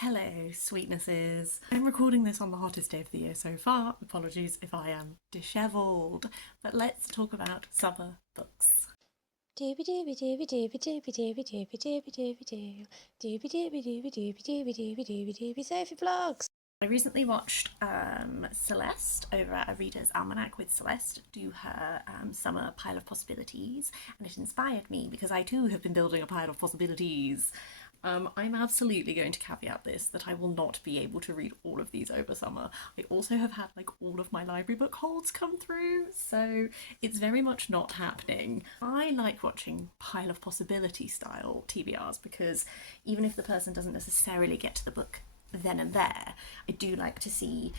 Hello, sweetnesses. I'm recording this on the hottest day of the year so far. Apologies if I am dishevelled, but let's talk about summer books. Dooby dooby dooby dooby dooby dooby dooby dooby dooby doo. Dooby dooby dooby dooby dooby dooby dooby dooby Sophie vlogs. I recently watched Celeste over at a Reader's Almanac with Celeste do her summer pile of possibilities, and it inspired me because I too have been building a pile of possibilities. I'm absolutely going to caveat this that I will not be able to read all of these over summer. I also have had like all of my library book holds come through, so it's very much not happening. I like watching pile of possibility style TBRs because even if the person doesn't necessarily get to the book then and there, I do like to see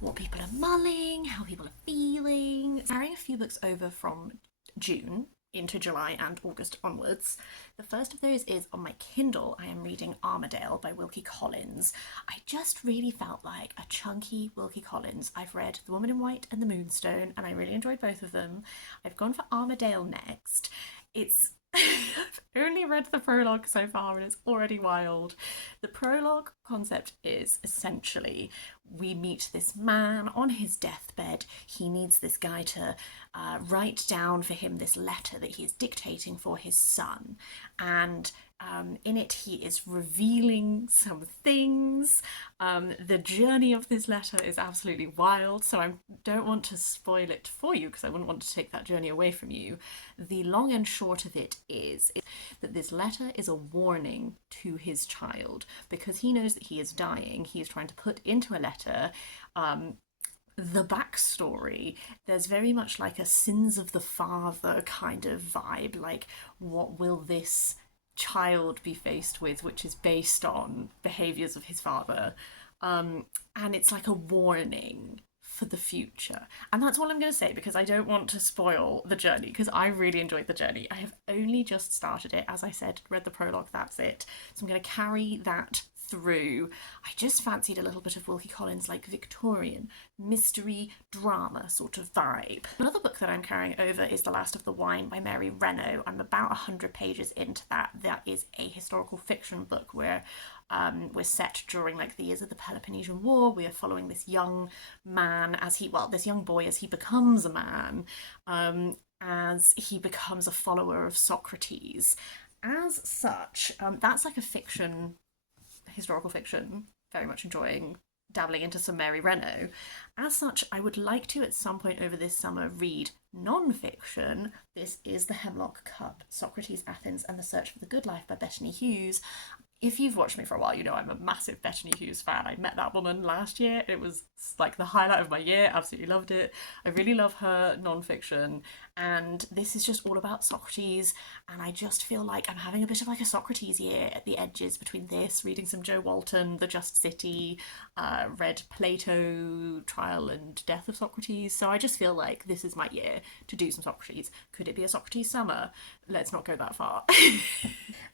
what people are mulling, how people are feeling. Carrying a few books over from June into July and August onwards. The first of those is on my Kindle. I am reading Armadale by Wilkie Collins. I just really felt like a chunky Wilkie Collins. I've read The Woman in White and The Moonstone, and I really enjoyed both of them. I've gone for Armadale next. It's I've only read the prologue so far and it's already wild. The prologue concept is essentially we meet this man on his deathbed. He needs this guy to write down for him this letter that he is dictating for his son. And in it, he is revealing some things. The journey of this letter is absolutely wild, so I don't want to spoil it for you because I wouldn't want to take that journey away from you. The long and short of it is that this letter is a warning to his child because he knows that he is dying. He is trying to put into a letter the backstory. There's very much like a sins of the father kind of vibe, like what will this child be faced with, which is based on behaviours of his father. And it's like a warning for the future. And that's all I'm going to say because I don't want to spoil the journey because I really enjoyed the journey. I have only just started it. As I said, read the prologue, that's it. So I'm going to carry that through. I just fancied a little bit of Wilkie Collins, like Victorian mystery drama sort of vibe. Another book that I'm carrying over is The Last of the Wine by Mary Renault. I'm about 100 pages into that. That is a historical fiction book where we're set during like the years of the Peloponnesian War. We are following this young man this young boy as he becomes a man, as he becomes a follower of Socrates. As such, that's like a historical fiction, very much enjoying dabbling into some Mary Renault. As such, I would like to at some point over this summer read non-fiction. This is The Hemlock Cup, Socrates, Athens and the Search for the Good Life by Bettany Hughes. If you've watched me for a while, you know I'm a massive Bettany Hughes fan. I met that woman last year. It was like the highlight of my year. Absolutely loved it. I really love her non-fiction. And this is just all about Socrates. And I just feel like I'm having a bit of like a Socrates year at the edges between this, reading some Joe Walton, The Just City, read Plato, Trial and Death of Socrates. So I just feel like this is my year to do some Socrates. Could it be a Socrates summer? Let's not go that far.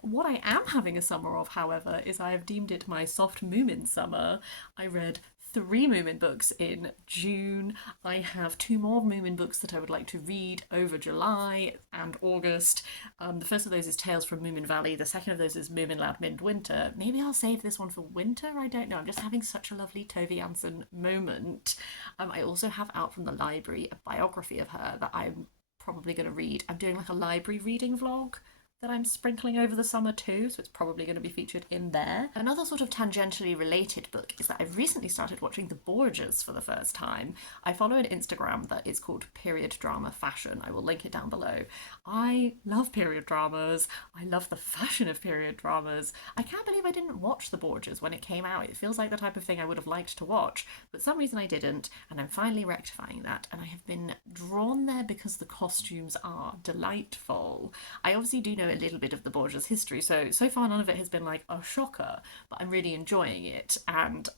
What I am having a summer of, however, is I have deemed it my soft Moomin summer. I read 3 Moomin books in June. I have 2 more Moomin books that I would like to read over July and August. The first of those is Tales from Moominvalley. The second of those is Moominland Midwinter. Maybe I'll save this one for winter. I don't know. I'm just having such a lovely Tove Jansson moment. I also have out from the library a biography of her that I'm probably going to read. I'm doing like a library reading vlog that I'm sprinkling over the summer too, so it's probably going to be featured in there. Another sort of tangentially related book is that I've recently started watching The Borgias for the first time. I follow an Instagram that is called Period Drama Fashion. I will link it down below. I love period dramas. I love the fashion of period dramas. I can't believe I didn't watch The Borgias when it came out. It feels like the type of thing I would have liked to watch, but for some reason I didn't, and I'm finally rectifying that, and I have been drawn there because the costumes are delightful. I obviously do know a little bit of the Borgias history, so far none of it has been like a shocker, but I'm really enjoying it. And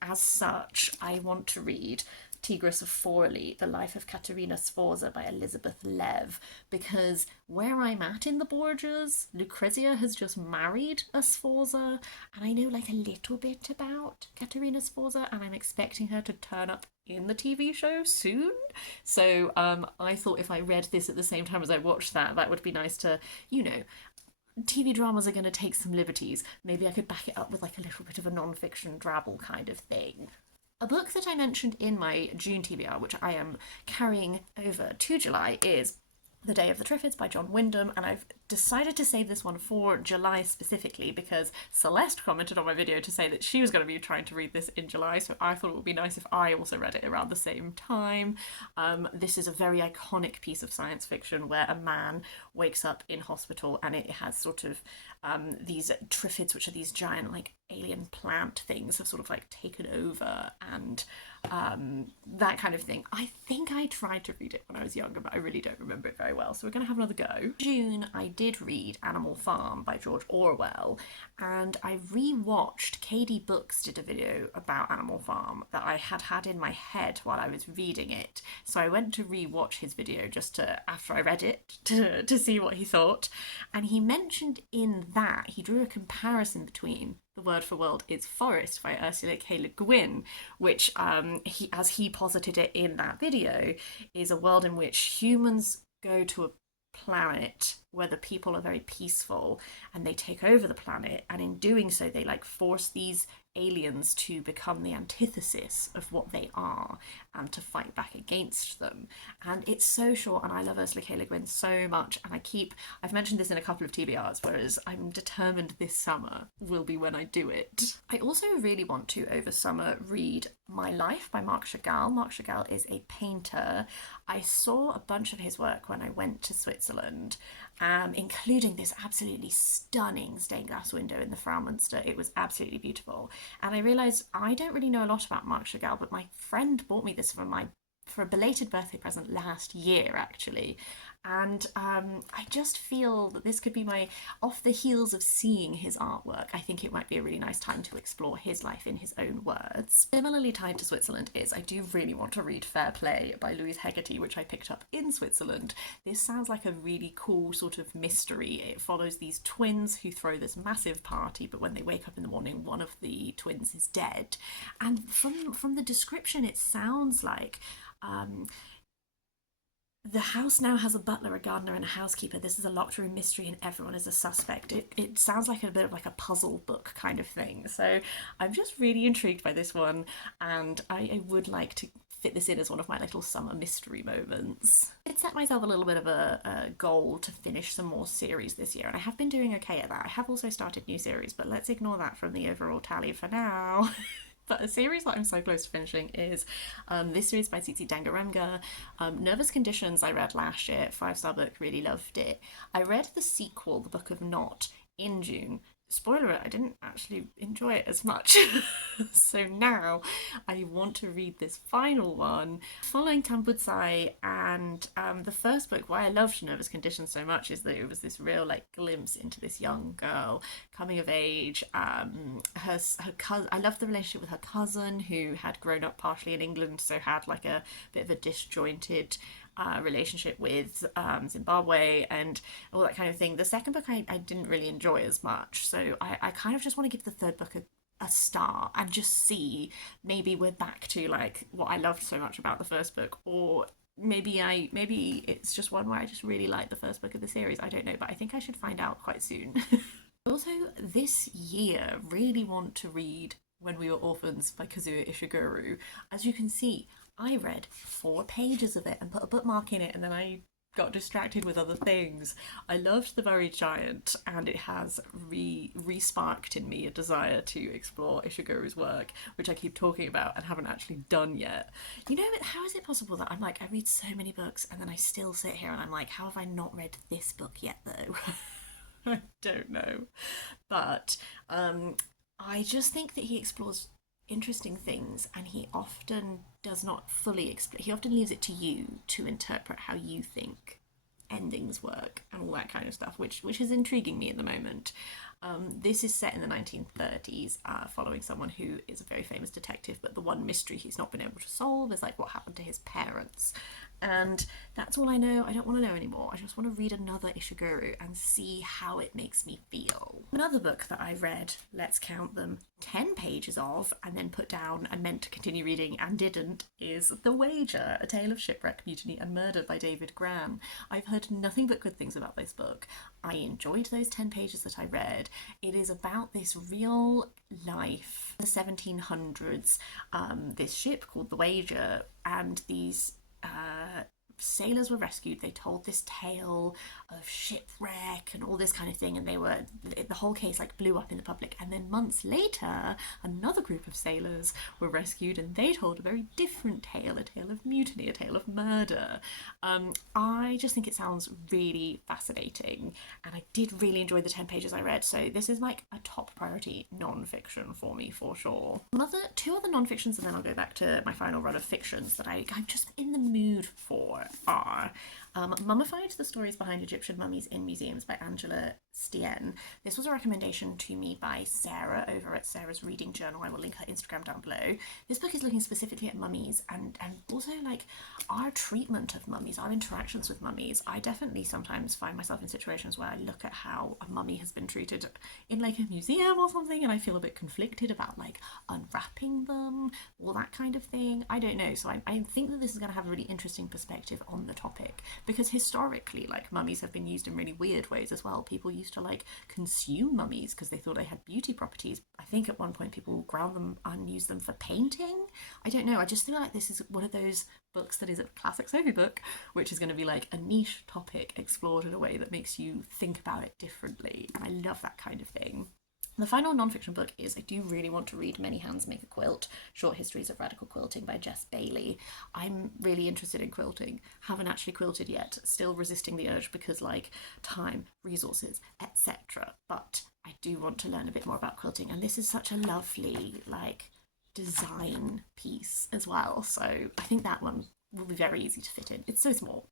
as such, I want to read Tigress of Forli, The Life of Caterina Sforza by Elizabeth Lev, because where I'm at in the Borgias, Lucrezia has just married a Sforza, and I know like a little bit about Caterina Sforza, and I'm expecting her to turn up in the TV show soon. So I thought if I read this at the same time as I watched that, that would be nice to, TV dramas are going to take some liberties. Maybe I could back it up with like a little bit of a non-fiction drabble kind of thing. A book that I mentioned in my June TBR, which I am carrying over to July, is The Day of the Triffids by John Wyndham, and I've decided to save this one for July specifically because Celeste commented on my video to say that she was going to be trying to read this in July, so I thought it would be nice if I also read it around the same time. This is a very iconic piece of science fiction where a man wakes up in hospital and it has sort of these Triffids, which are these giant like alien plant things, have sort of like taken over, and that kind of thing. I think I tried to read it when I was younger, but I really don't remember it very well, so we're going to have another go. June, I did read Animal Farm by George Orwell, and I re-watched KD Books did a video about Animal Farm that I had in my head while I was reading it, so I went to re-watch his video just to, after I read it, to see what he thought, and he mentioned in that, he drew a comparison between The Word for World is Forest by Ursula K. Le Guin, which, as he posited it in that video, is a world in which humans go to a planet where the people are very peaceful and they take over the planet, and in doing so they like force these aliens to become the antithesis of what they are and to fight back against them. And it's so short, and I love Ursula K. Le Guin so much, and I've mentioned this in a couple of TBRs, whereas I'm determined this summer will be when I do it. I also really want to, over summer, read My Life by Marc Chagall. Marc Chagall is a painter. I saw a bunch of his work when I went to Switzerland, including this absolutely stunning stained glass window in the Fraumünster. It was absolutely beautiful. And I realised I don't really know a lot about Marc Chagall, but my friend bought me this for a belated birthday present last year, actually. And I just feel that this could be my, off the heels of seeing his artwork, I think it might be a really nice time to explore his life in his own words. Similarly tied to Switzerland is I do really want to read Fair Play by Louise Hegarty, which I picked up in Switzerland. This sounds like a really cool sort of mystery. It follows these twins who throw this massive party, but when they wake up in the morning, one of the twins is dead. And from the description, it sounds like the house now has a butler, a gardener, and a housekeeper. This is a locked room mystery and everyone is a suspect. It sounds like a bit of like a puzzle book kind of thing. So I'm just really intrigued by this one, and I would like to fit this in as one of my little summer mystery moments. I did set myself a little bit of a goal to finish some more series this year, and I have been doing okay at that. I have also started new series, but let's ignore that from the overall tally for now. But a series that I'm so close to finishing is this series by Tsitsi Dangarembga. Nervous Conditions I read last year, 5-star book, really loved it. I read the sequel, The Book of Not, in June. Spoiler alert, I didn't actually enjoy it as much. So now I want to read this final one. Following Tambudzai, and the first book, why I loved Nervous Conditions so much is that it was this real like glimpse into this young girl coming of age. Her cousin, I loved the relationship with her cousin, who had grown up partially in England, so had like a bit of a disjointed relationship with Zimbabwe and all that kind of thing. The second book I didn't really enjoy as much, so I kind of just want to give the third book a star and just see, maybe we're back to like what I loved so much about the first book, or maybe it's just one where I just really like the first book of the series. I don't know, but I think I should find out quite soon. Also, this year, really want to read When We Were Orphans by Kazuo Ishiguro. As you can see, I read 4 pages of it and put a bookmark in it, and then I got distracted with other things. I loved The Buried Giant, and it has re-sparked in me a desire to explore Ishiguro's work, which I keep talking about and haven't actually done yet. You know, how is it possible that I read so many books and then I still sit here and I'm like, how have I not read this book yet though? I don't know. But I just think that he explores interesting things, and he often does not fully explain. He often leaves it to you to interpret how you think endings work and all that kind of stuff, which is intriguing me at the moment. This is set in the 1930s, following someone who is a very famous detective, but the one mystery he's not been able to solve is like what happened to his parents. And that's all I know. I don't want to know anymore. I just want to read another Ishiguro and see how it makes me feel. Another book that I read, let's count them, 10 pages of, and then put down and meant to continue reading and didn't, is The Wager, A Tale of Shipwreck, Mutiny and Murder by David Gran. I've heard nothing but good things about this book. I enjoyed those 10 pages that I read. It is about this real life, the 1700s, this ship called The Wager, and these sailors were rescued. They told this tale of shipwreck and all this kind of thing, and the whole case like blew up in the public. And then months later, another group of sailors were rescued, and they told a very different tale, a tale of mutiny, a tale of murder. I just think it sounds really fascinating, and I did really enjoy the 10 pages I read, so this is like a top priority non-fiction for me for sure. Two other non-fictions, and then I'll go back to my final run of fictions that I'm just in the mood for are Mummified, The Stories Behind Egyptian Mummies in Museums by Angela Stien. This was a recommendation to me by Sarah over at Sarah's Reading Journal. I will link her Instagram down below. This book is looking specifically at mummies and also like our treatment of mummies, our interactions with mummies. I definitely sometimes find myself in situations where I look at how a mummy has been treated in like a museum or something, and I feel a bit conflicted about like unwrapping them, all that kind of thing. I don't know. So I think that this is going to have a really interesting perspective on the topic, because historically like mummies have been used in really weird ways as well. People used to like consume mummies because they thought they had beauty properties. I think at one point people ground them and used them for painting. I don't know, I just feel like this is one of those books that is a classic Sophie book, which is going to be like a niche topic explored in a way that makes you think about it differently, and I love that kind of thing. The final non-fiction book is I do really want to read Many Hands Make a Quilt, Short Histories of Radical Quilting by Jess Bailey. I'm really interested in quilting. Haven't actually quilted yet, still resisting the urge because like time, resources, etc. But I do want to learn a bit more about quilting, and this is such a lovely like design piece as well. So I think that one will be very easy to fit in. It's so small.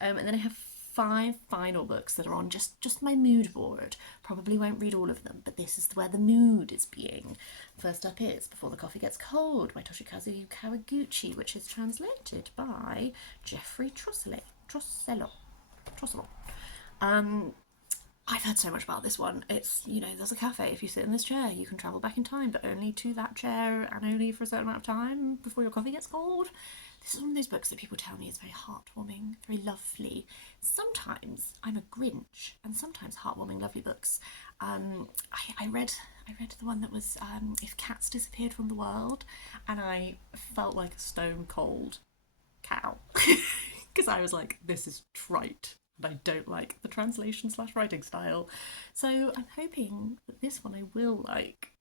And then I have 5 final books that are on just my mood board. Probably won't read all of them, but this is where the mood is being. First up is Before the Coffee Gets Cold by Toshikazu Kawaguchi, which is translated by Jeffrey Trossello. I've heard so much about this one. It's, you know, there's a cafe. If you sit in this chair, you can travel back in time, but only to that chair and only for a certain amount of time before your coffee gets cold. This is one of those books that people tell me is very heartwarming, very lovely. Sometimes I'm a Grinch, and sometimes heartwarming, lovely books. I read the one that was If Cats Disappeared from the World, and I felt like a stone cold cow because I was like, this is trite. I don't like the translation/writing style. So I'm hoping that this one I will like.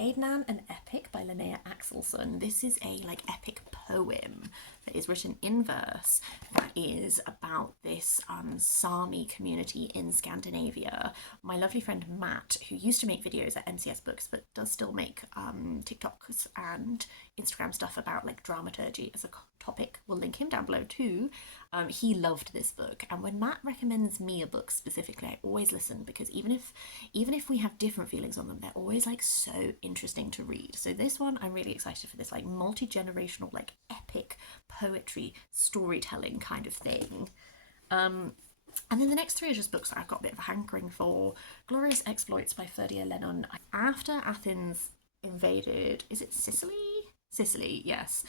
Aidnan, an Epic by Linnea Axelsson. This is a like epic poem that is written in verse that is about this Sami community in Scandinavia. My lovely friend Matt, who used to make videos at MCS Books but does still make TikToks and Instagram stuff about like dramaturgy as a topic, we'll link him down below too. He loved this book, and when Matt recommends me a book specifically, I always listen, because even if we have different feelings on them, they're always like so interesting to read. So this one, I'm really excited for, this like multi-generational like epic poetry storytelling kind of thing. And then the next 3 are just books that I've got a bit of a hankering for. Glorious Exploits by Ferdia Lennon. After Athens invaded, is it Sicily? Sicily, yes.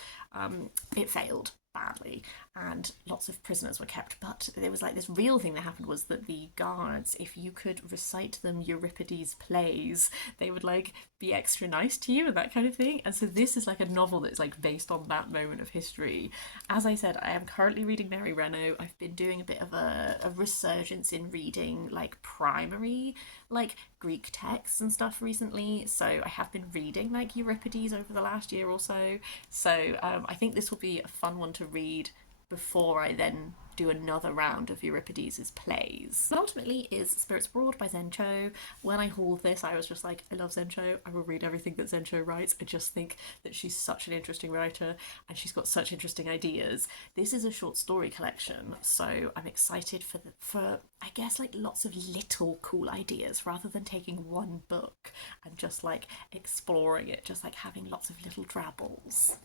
It failed badly and lots of prisoners were kept, but there was like this real thing that happened, was that the guards, if you could recite them Euripides plays, they would like be extra nice to you and that kind of thing. And so this is like a novel that's like based on that moment of history. As I said, I am currently reading Mary Renault. I've been doing a bit of a resurgence in reading like primary like Greek texts and stuff recently, so I have been reading like Euripides over the last year or so. So I think this will be a fun one to read before I then do another round of Euripides' plays. But ultimately is Spirits Abroad by Zen Cho. When I hauled this, I was just like, I love Zen Cho. I will read everything that Zen Cho writes. I just think that she's such an interesting writer and she's got such interesting ideas. This is a short story collection, so I'm excited for I guess like lots of little cool ideas rather than taking one book and just like exploring it, just like having lots of little drabbles.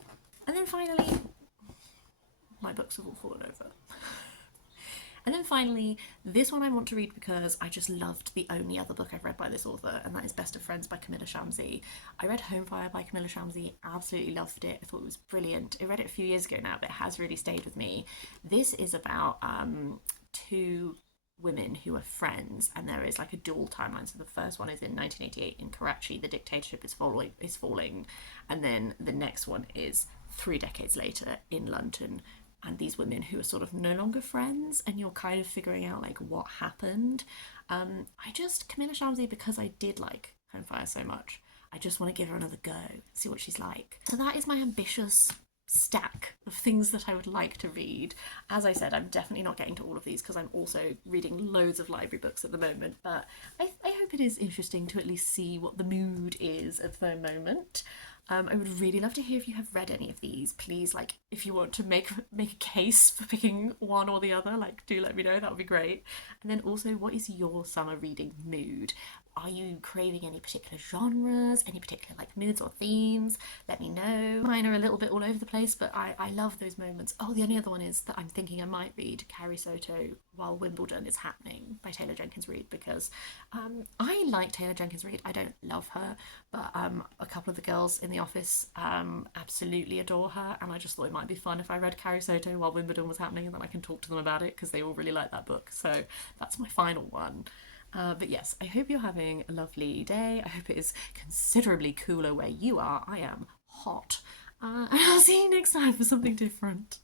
And then finally, my books have all fallen over. And then finally, this one I want to read because I just loved the only other book I've read by this author, and that is Best of Friends by Camilla Shamsi. I read Homefire by Camilla Shamsi, absolutely loved it. I thought it was brilliant. I read it a few years ago now, but it has really stayed with me. This is about two women who are friends, and there is like a dual timeline. So the first one is in 1988 in Karachi, the dictatorship is falling, and then the next one is 3 decades later in London, and these women who are sort of no longer friends, and you're kind of figuring out like what happened. Camilla Shamsi, because I did like Homefire so much, I just want to give her another go, see what she's like. So that is my ambitious stack of things that I would like to read. As I said, I'm definitely not getting to all of these because I'm also reading loads of library books at the moment, but I hope it is interesting to at least see what the mood is at the moment. I would really love to hear if you have read any of these. Please, like, if you want to make a case for picking one or the other, like, do let me know. That would be great. And then also, what is your summer reading mood? Are you craving any particular genres, any particular like moods or themes? Let me know. Mine are a little bit all over the place, but I love those moments. Oh, the only other one is that I'm thinking I might read Carrie Soto While Wimbledon is Happening by Taylor Jenkins Reid, because I like Taylor Jenkins Reid. I don't love her, but a couple of the girls in the office absolutely adore her, and I just thought it might be fun if I read Carrie Soto While Wimbledon was Happening, and then I can talk to them about it because they all really like that book. So that's my final one. But yes, I hope you're having a lovely day. I hope it is considerably cooler where you are. I am hot. And I'll see you next time for something different.